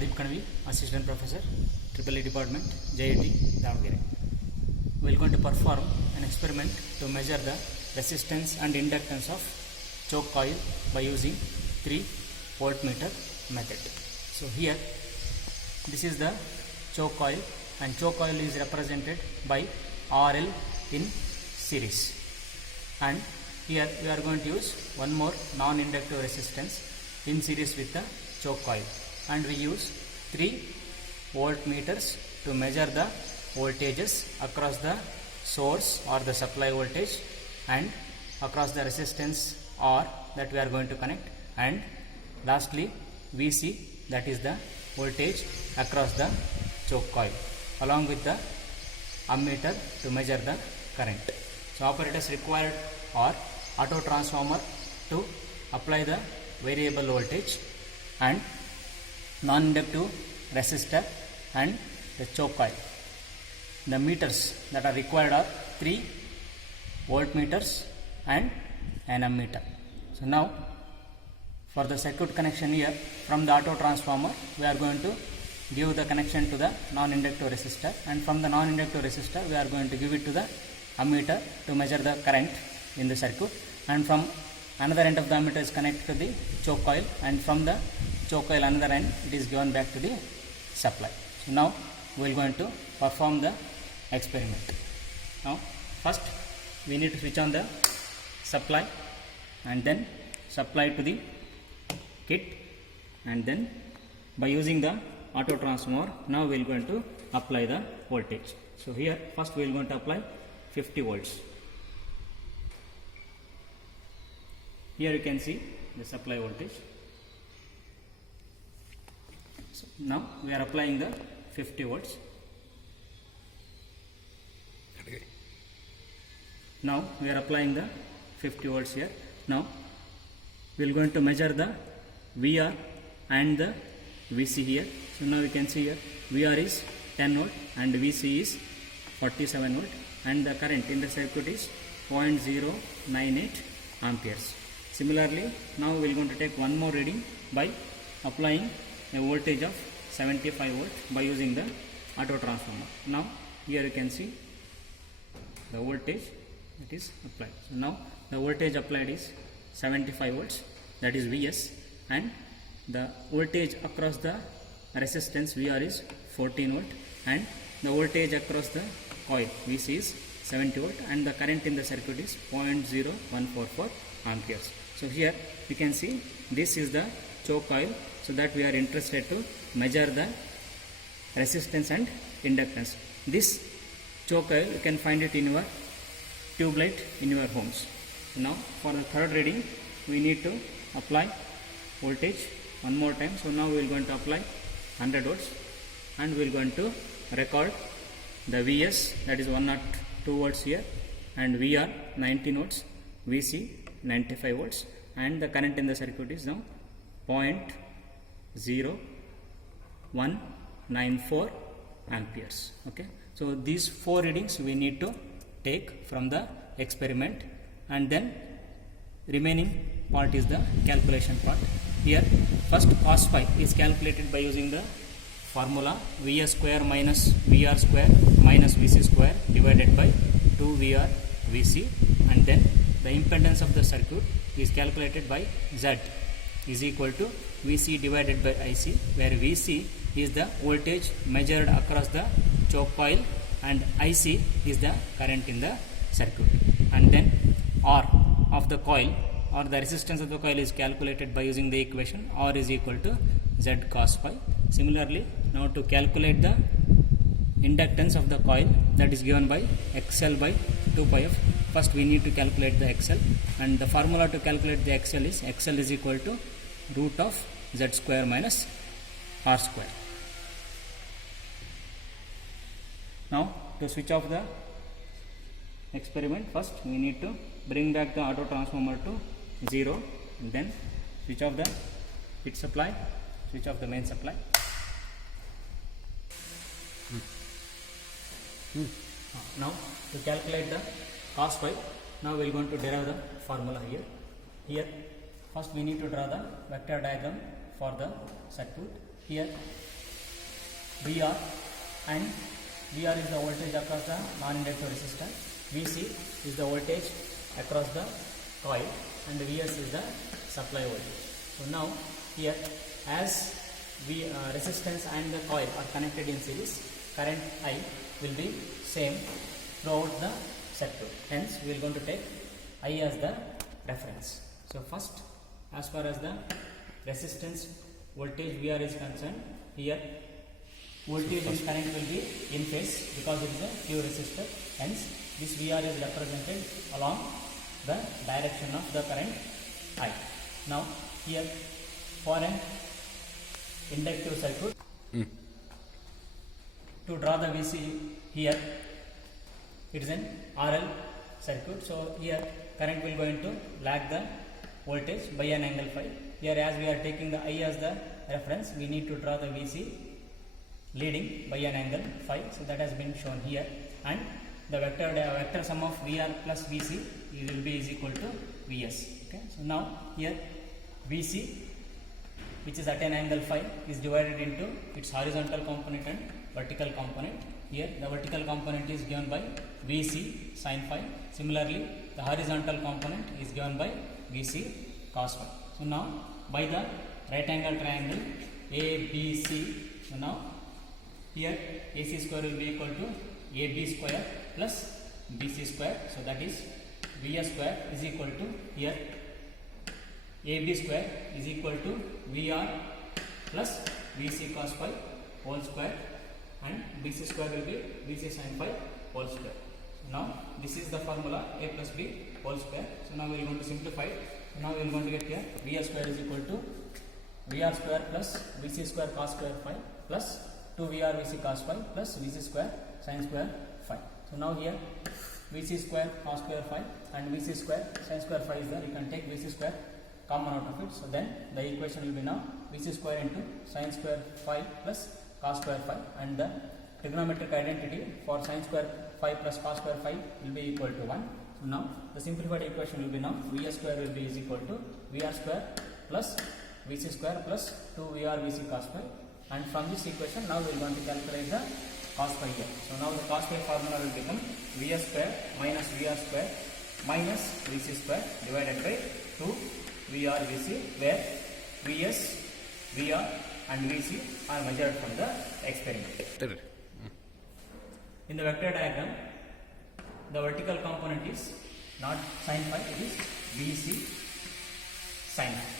Pradeep Kanavi, Assistant Professor, EEE Department, JIT, Davangere. We are going to perform an experiment to measure the resistance and inductance of choke coil by using 3 voltmeter method. So here, this is the choke coil, and choke coil is represented by RL in series. And here we are going to use one more non-inductive resistance in series with the choke coil, and we use 3 voltmeters to measure the voltages across the source or the supply voltage and across the resistance R that we are going to connect, and lastly VC, that is the voltage across the choke coil, along with the ammeter to measure the current. So operators required are auto transformer to apply the variable voltage, and non-inductive resistor and the choke coil. The meters that are required are 3 voltmeters and an ammeter. So now for the circuit connection here, from the auto transformer we are going to give the connection to the non-inductive resistor, and from the non-inductive resistor we are going to give it to the ammeter to measure the current in the circuit, and from another end of the ammeter is connected to the choke coil, and from the choke coil another end it is given back to the supply. So now we are going to perform the experiment. Now first we need to switch on the supply and then supply to the kit, and then by using the auto transformer now we are going to apply the voltage. So here first we are going to apply 50 volts. Here you can see the supply voltage. So now we are applying the 50 volts. Now we are applying the 50 volts here. Now we are going to measure the VR and the VC here. So now we can see here VR is 10 volt and VC is 47 volt, and the current in the circuit is 0.098 amperes. Similarly, now we are going to take one more reading by applying a voltage of 75 volt by using the auto transformer. Now here you can see the voltage that is applied. So now the voltage applied is 75 volts, that is Vs, and the voltage across the resistance VR is 14 volt, and the voltage across the coil VC is 70 volt, and the current in the circuit is 0.0144 amperes. So here you can see this is the choke coil, so that we are interested to measure the resistance and inductance. This choke coil you can find it in your tube light in your homes. Now for the third reading we need to apply voltage one more time. So now we are going to apply 100 volts, and we are going to record the Vs, that is 102 volts here, and VR 19 volts, VC 95 volts, and the current in the circuit is now 0.0194 amperes. Okay, so these 4 readings we need to take from the experiment, and then remaining part is the calculation part. Here first cos phi is calculated by using the formula Vs square minus VR square minus VC square divided by 2 VR VC, and then the impedance of the circuit is calculated by Z is equal to VC divided by IC, where VC is the voltage measured across the choke coil and IC is the current in the circuit, and then R of the coil or the resistance of the coil is calculated by using the equation R is equal to Z cos phi. Similarly, now to calculate the inductance of the coil, that is given by XL by 2 pi f. First we need to calculate the XL, and the formula to calculate the XL is XL is equal to root of Z square minus R square. Now to switch off the experiment, first we need to bring back the auto transformer to 0, and then switch off the heat supply, switch off the main supply. Now to calculate the cos phi, now we are going to derive the formula here. Here first we need to draw the vector diagram for the circuit. Here VR and VR is the voltage across the non-inductive resistor, VC is the voltage across the coil, and Vs is the supply voltage. So now here, as resistance and the coil are connected in series, current I will be same throughout the circuit. Hence we are going to take I as the reference. So first, as far as the resistance voltage VR is concerned, here voltage and current will be in phase because it is a pure resistor. Hence this VR is represented along the direction of the current I. Now here, for an inductive circuit, to draw the VC here, it is an RL circuit. So here current will going to lag the voltage by an angle phi. Here, as we are taking the I as the reference, we need to draw the VC leading by an angle phi. So that has been shown here, and the vector sum of VR plus VC will be is equal to Vs. Okay. So now here VC, which is at an angle phi, is divided into its horizontal component and vertical component. Here the vertical component is given by VC sin phi. Similarly, the horizontal component is given by VC cos phi. So now by the right angle triangle ABC, so now here AC square will be equal to AB square plus BC square. So that is VS square is equal to, here AB square is equal to VR plus VC cos phi whole square, and BC square will be VC sin phi whole square. So now this is the formula A plus B whole square. So now we are going to simplify it. So now we are going to get here VR square is equal to VR square plus VC square cos square phi plus 2VR VC cos phi plus VC square sin square phi. So now here VC square cos square phi and VC square sin square phi is there. You can take VC square common out of it. So then the equation will be now VC square into sin square phi plus cos square phi, and the trigonometric identity for sin square phi plus cos square phi will be equal to 1. So now the simplified equation will be now Vs square will be is equal to VR square plus VC square plus 2VR VC cos phi, and from this equation now we are going to calculate the cos phi here. So now the cos phi formula will become Vs square minus VR square minus VC square divided by 2 VR VC, where Vs, VR and VC are measured from the experiment. In the vector diagram, the vertical component is not sin phi, it is VC sin phi.